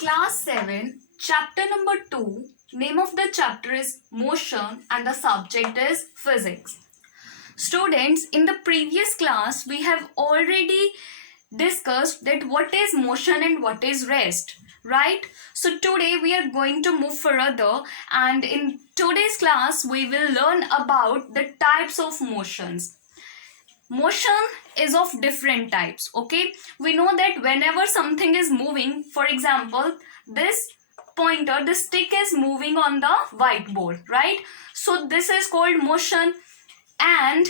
Class 7, chapter number 2. Name of the chapter is Motion and the subject is Physics. Students, in the previous class, we have already discussed that what is motion and what is rest, right? So today we are going to move further, and in today's class we will learn about the types of motions. Motion is of different types. Okay, we know that whenever something is moving, for example, this pointer, this stick is moving on the whiteboard, right? So this is called motion. And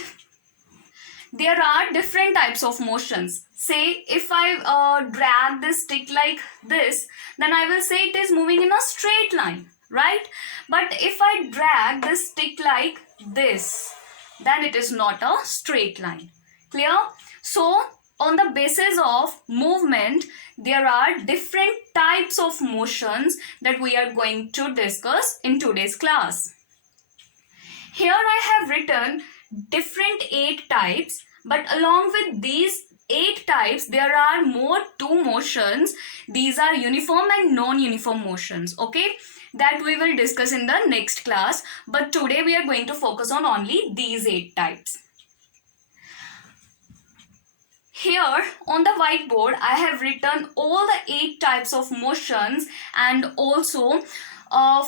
there are different types of motions. Say if I drag this stick like this, then I will say it is moving in a straight line, right? But if I drag this stick like this, then it is not a straight line. Clear? So on the basis of movement, there are different types of motions that we are going to discuss in today's class. Here I have written different 8 types, but along with these 8 types, there are more 2 motions. These are uniform and non-uniform motions, okay? That we will discuss in the next class, but today we are going to focus on only these 8 types. Here on the whiteboard, I have written all the 8 types of motions, and also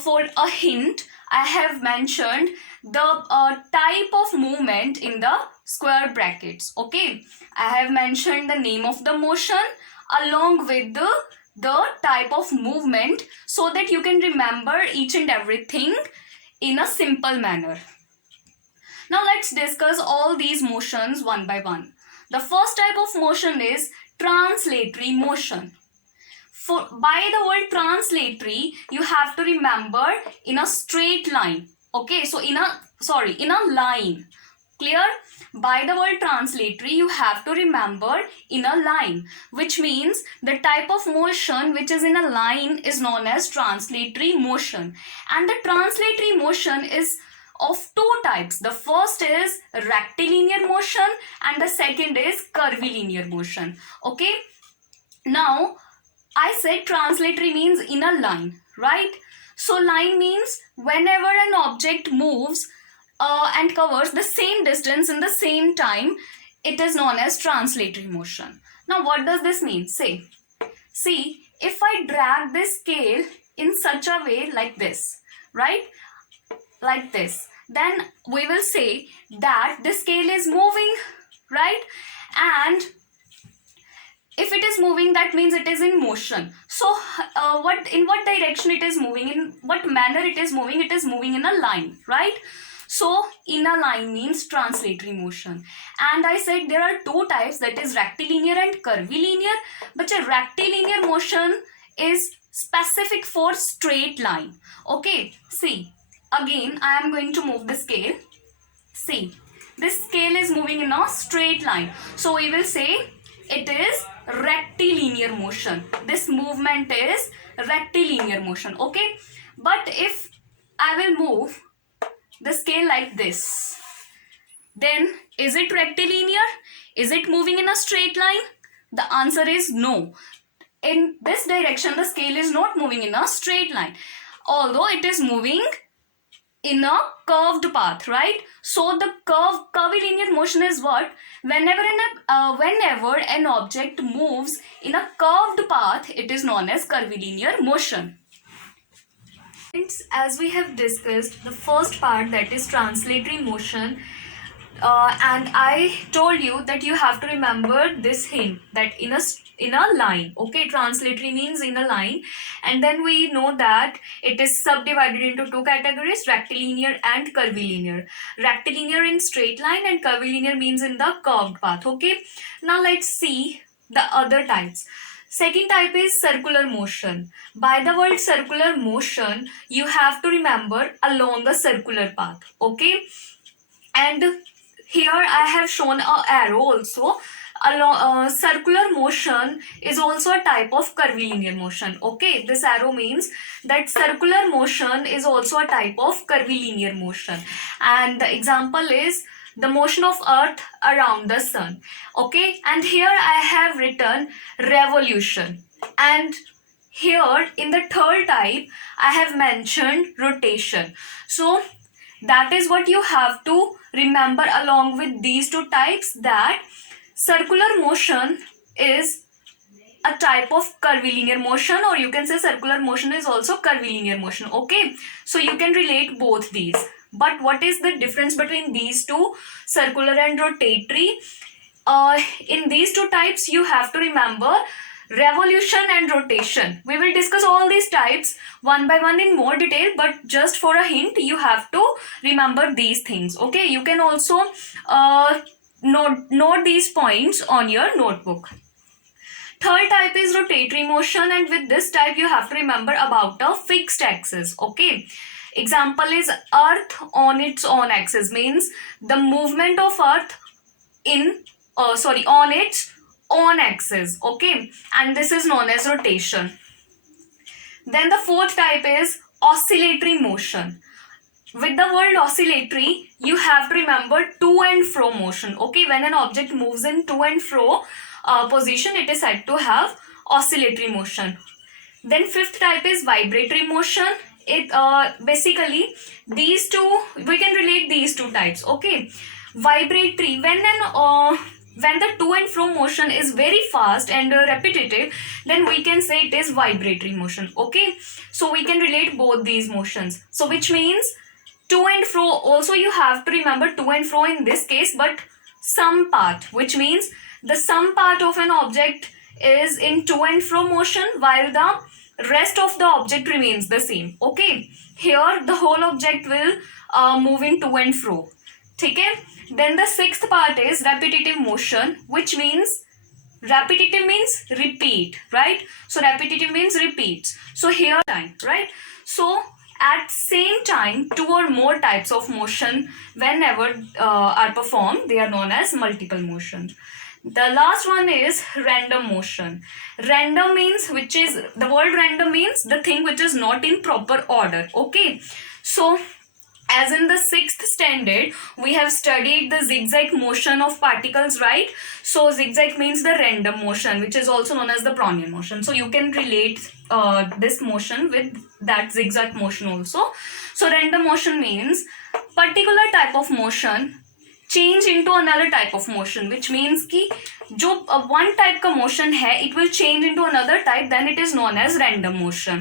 for a hint, I have mentioned the type of movement in the square brackets. Okay, I have mentioned the name of the motion along with the type of movement, so that you can remember each and everything in a simple manner. Now let's discuss all these motions one by one. The first type of motion is translatory motion. By the word translatory, you have to remember in a straight line. Okay, so in a line. Clear? By the word translatory, you have to remember in a line, which means the type of motion which is in a line is known as translatory motion. And the translatory motion is of 2 types. The first is rectilinear motion and the second is curvilinear motion. Okay, now I said translatory means in a line, right? So line means whenever an object moves and covers the same distance in the same time, it is known as translatory motion. Now what does this mean? See, if I drag this scale in such a way like this, right? Like this, then we will say that the scale is moving, right? And if it is moving, that means it is in motion. So in what direction it is moving, in what manner it is moving? It is moving in a line, right? So in a line means translatory motion. And I said there are 2 types, that is rectilinear and curvilinear. But a rectilinear motion is specific for straight line. Okay, see, again I am going to move the scale. See, this scale is moving in a straight line, so we will say it is rectilinear motion. This movement is rectilinear motion. Okay, but if I will move the scale like this, then is it rectilinear? Is it moving in a straight line? The answer is no. In this direction, the scale is not moving in a straight line, although it is moving in a curved path, right? So the curvilinear motion is what? Whenever an object moves in a curved path, it is known as curvilinear motion. As we have discussed the first part, that is translatory motion, and I told you that you have to remember this hint, that in a line. Okay, translatory means in a line, and then we know that it is subdivided into 2 categories, rectilinear and curvilinear. Rectilinear in straight line and curvilinear means in the curved path. Okay, now let's see the other types. Second type is circular motion. By the word circular motion, you have to remember along a circular path. Okay, and here I have shown an arrow also. Circular motion is also a type of curvilinear motion. Okay, this arrow means that circular motion is also a type of curvilinear motion. And the example is the motion of earth around the sun. Okay, and here I have written revolution. And here in the third type I have mentioned rotation. So that is what you have to remember along with these two types, that circular motion is a type of curvilinear motion, or you can say circular motion is also curvilinear motion. Okay, so you can relate both these. But what is the difference between these two, circular and rotatory? In these two types you have to remember revolution and rotation. We will discuss all these types one by one in more detail, but just for a hint you have to remember these things. Okay, you can also note these points on your notebook. Third type is rotatory motion, and with this type you have to remember about a fixed axis. Okay, example is earth on its own axis, means the movement of earth on its own axis. Okay, and this is known as rotation. Then the fourth type is oscillatory motion. With the word oscillatory you have to remember to and fro motion. Okay, when an object moves in to and fro position, it is said to have oscillatory motion. Then fifth type is vibratory motion. It basically these two, we can relate these two types. Okay, vibratory, when the to and fro motion is very fast and repetitive, then we can say it is vibratory motion. Okay, so we can relate both these motions. So which means to and fro, also you have to remember to and fro in this case, but some part, which means the some part of an object is in to and fro motion while the rest of the object remains the same. Okay, here the whole object will move in to and fro. Okay, then the sixth part is repetitive motion, which means repetitive means repeat, right? So repetitive means repeats. So here time, right? So at same time two or more types of motion whenever are performed, they are known as multiple motion. The last one is random motion. Random means, which is, the word random means the thing which is not in proper order. Okay, so as in the 6th standard we have studied the zigzag motion of particles, right? So zigzag means the random motion, which is also known as the Brownian motion. So you can relate this motion with that zigzag motion also. So random motion means particular type of motion change into another type of motion, which means कि जो one type का motion है, it will change into another type, then it is known as random motion.